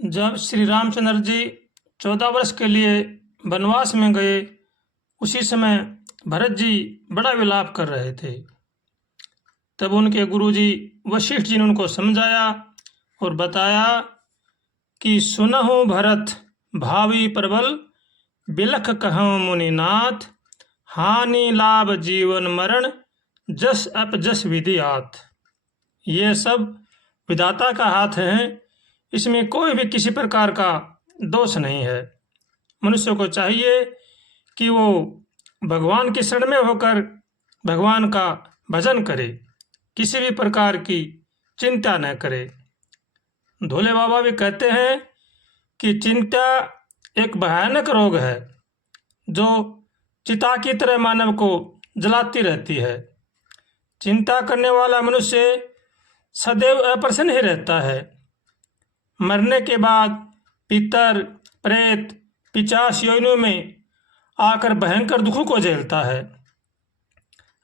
जब श्री रामचंद्र जी 14 वर्ष के लिए वनवास में गए, उसी समय भरत जी बड़ा विलाप कर रहे थे। तब उनके गुरुजी वशिष्ठ जी ने उनको समझाया और बताया कि सुनहु भरत भावी प्रबल, बिलख कहूँ मुनिनाथ, हानि लाभ जीवन मरण, जस अपजस विधि आत। ये सब विधाता का हाथ है, इसमें कोई भी किसी प्रकार का दोष नहीं है। मनुष्य को चाहिए कि वो भगवान की शरण में होकर भगवान का भजन करे, किसी भी प्रकार की चिंता न करे। भोले बाबा भी कहते हैं कि चिंता एक भयानक रोग है जो चिता की तरह मानव को जलाती रहती है। चिंता करने वाला मनुष्य सदैव अप्रसन्न ही रहता है। मरने के बाद पितर, प्रेत, पिशाच योनियों में आकर भयंकर दुखों को झेलता है।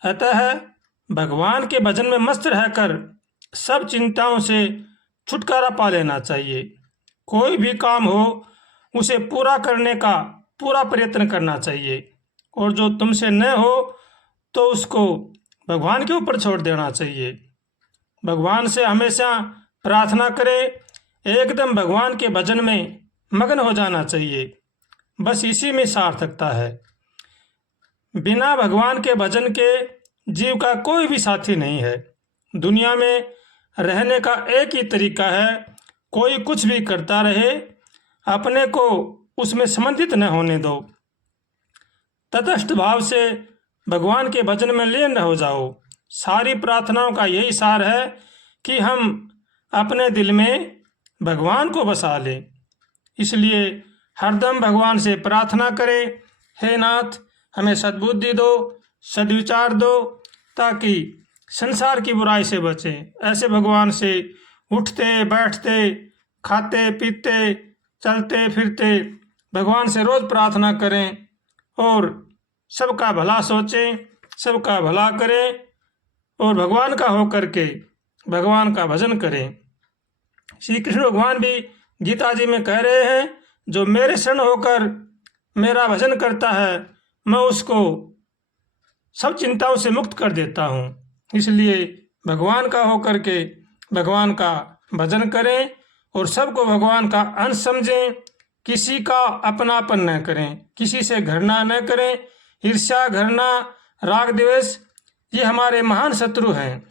अतः भगवान के भजन में मस्त रहकर सब चिंताओं से छुटकारा पा लेना चाहिए। कोई भी काम हो उसे पूरा करने का पूरा प्रयत्न करना चाहिए, और जो तुमसे न हो तो उसको भगवान के ऊपर छोड़ देना चाहिए। भगवान से हमेशा प्रार्थना करें, एकदम भगवान के भजन में मगन हो जाना चाहिए। बस इसी में सार्थकता है। बिना भगवान के भजन के जीव का कोई भी साथी नहीं है। दुनिया में रहने का एक ही तरीका है, कोई कुछ भी करता रहे, अपने को उसमें संबंधित न होने दो। तटस्थ भाव से भगवान के भजन में लीन हो जाओ। सारी प्रार्थनाओं का यही सार है कि हम अपने दिल में भगवान को बसा लें। इसलिए हरदम भगवान से प्रार्थना करें, हे नाथ हमें सद्बुद्धि दो, सद्विचार दो, ताकि संसार की बुराई से बचें। ऐसे भगवान से उठते बैठते, खाते पीते, चलते फिरते भगवान से रोज प्रार्थना करें और सबका भला सोचें, सबका भला करें और भगवान का होकर के भगवान का भजन करें। श्री कृष्ण भगवान भी गीता जी में कह रहे हैं, जो मेरे शरण होकर मेरा भजन करता है, मैं उसको सब चिंताओं से मुक्त कर देता हूँ। इसलिए भगवान का होकर के भगवान का भजन करें और सबको भगवान का अंश समझें। किसी का अपनापन न करें, किसी से घृणा न करें। ईर्ष्या, घृणा, राग, द्वेष ये हमारे महान शत्रु हैं।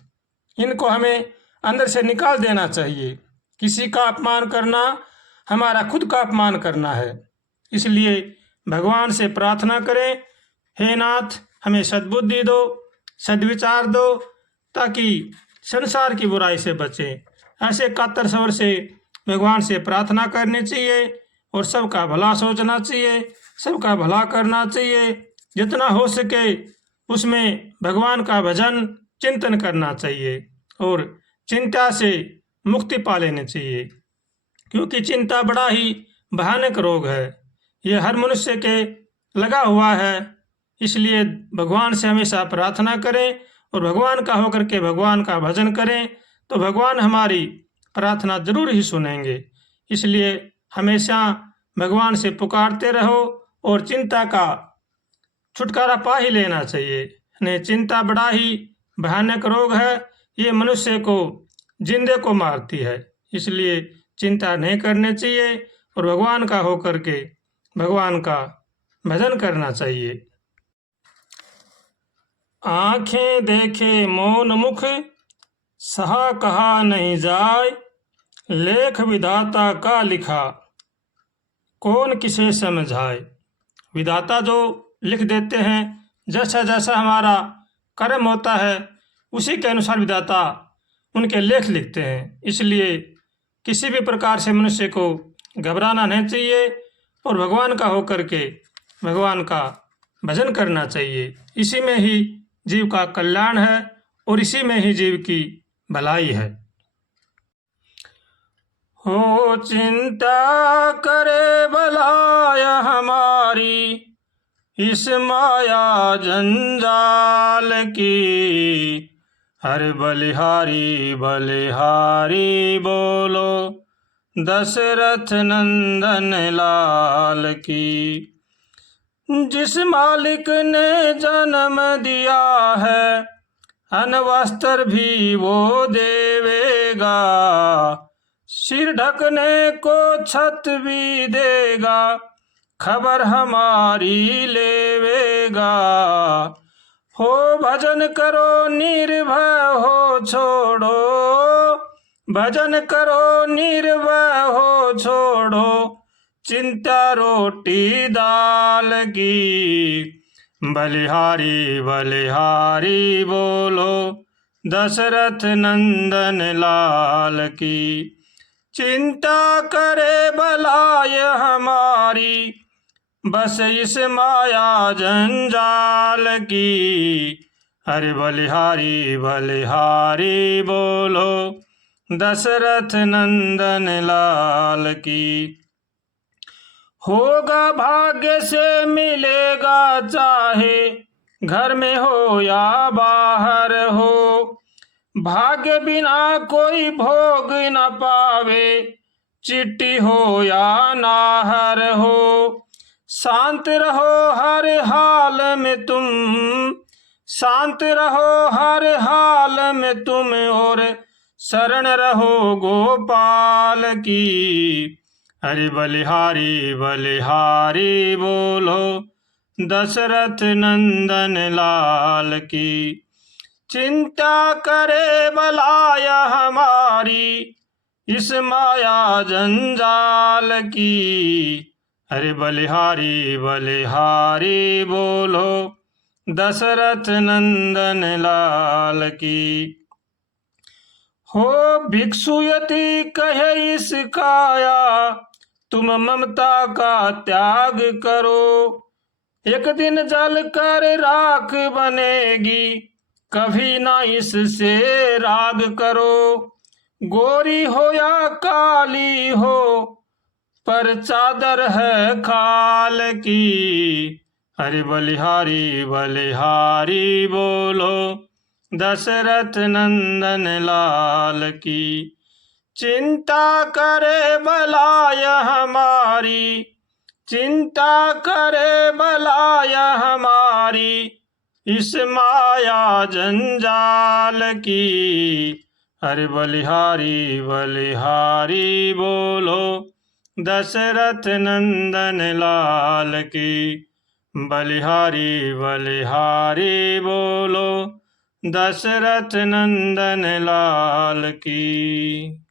इनको हमें अंदर से निकाल देना चाहिए। किसी का अपमान करना हमारा खुद का अपमान करना है। इसलिए भगवान से प्रार्थना करें, हे नाथ हमें सद्बुद्धि दो, सद्विचार दो, ताकि संसार की बुराई से बचें। ऐसे कातर स्वर से भगवान से प्रार्थना करनी चाहिए और सबका भला सोचना चाहिए, सबका भला करना चाहिए। जितना हो सके उसमें भगवान का भजन चिंतन करना चाहिए और चिंता से मुक्ति पा लेनी चाहिए, क्योंकि चिंता बड़ा ही भयानक रोग है। यह हर मनुष्य के लगा हुआ है। इसलिए भगवान से हमेशा प्रार्थना करें और भगवान का होकर के भगवान का भजन करें, तो भगवान हमारी प्रार्थना जरूर ही सुनेंगे। इसलिए हमेशा भगवान से पुकारते रहो और चिंता का छुटकारा पा ही लेना चाहिए। नहीं, चिंता बड़ा ही भयानक रोग है। ये मनुष्य को जिंदे को मारती है। इसलिए चिंता नहीं करनी चाहिए और भगवान का होकर के भगवान का भजन करना चाहिए। आंखें देखे मौन मुख, सहा कहा नहीं जाय, लेख विधाता का लिखा, कौन किसे समझाए। विधाता जो लिख देते हैं, जैसा जैसा हमारा कर्म होता है उसी के अनुसार विधाता उनके लेख लिखते हैं। इसलिए किसी भी प्रकार से मनुष्य को घबराना नहीं चाहिए और भगवान का होकर के भगवान का भजन करना चाहिए। इसी में ही जीव का कल्याण है और इसी में ही जीव की भलाई है। हो चिंता करे भलाय हमारी, इस माया जंजाल की, हर बलिहारी बलिहारी बोलो, दशरथ नंदन लाल की। जिस मालिक ने जन्म दिया है, अन्न वस्त्र भी वो देवेगा, सिर ढकने को छत भी देगा, खबर हमारी लेवेगा। हो भजन करो निर्भय हो छोड़ो, भजन करो निर्भय हो छोड़ो, चिंता रोटी दाल की। बलिहारी बलिहारी बोलो, दशरथ नंदन लाल की। चिंता करे बलाय हमारी, बस इस माया जंजाल की। अरे बलिहारी बलिहारी बोलो, दशरथ नंदन लाल की। होगा भाग्य से मिलेगा चाहे, घर में हो या बाहर हो, भाग्य बिना कोई भोग न पावे, चिट्ठी हो या नाहर हो। शांत रहो हर हाल में तुम, शांत रहो हर हाल में तुम, और शरण रहो गोपाल की। अरे बलिहारी बलिहारी बोलो, दशरथ नंदन लाल की। चिंता करे बलाय हमारी, इस माया जंजाल की। अरे बलिहारी बलिहारी बोलो, दशरथ नंदन लाल की। हो भिक्षुयति कहे इस काया, तुम ममता का त्याग करो, एक दिन जल कर राख बनेगी, कभी ना इससे राग करो। गोरी हो या काली हो, पर चादर है खाल की। अरे बलिहारी बलिहारी बोलो, दशरथ नंदन लाल की। चिंता करे बलाय हमारी, चिंता करे बलाय हमारी, इस माया जंजाल की। अरे बलिहारी बलिहारी बोलो, दशरथ नंदन लाल की। बलिहारी बलिहारी बोलो, दशरथ नंदन लाल की।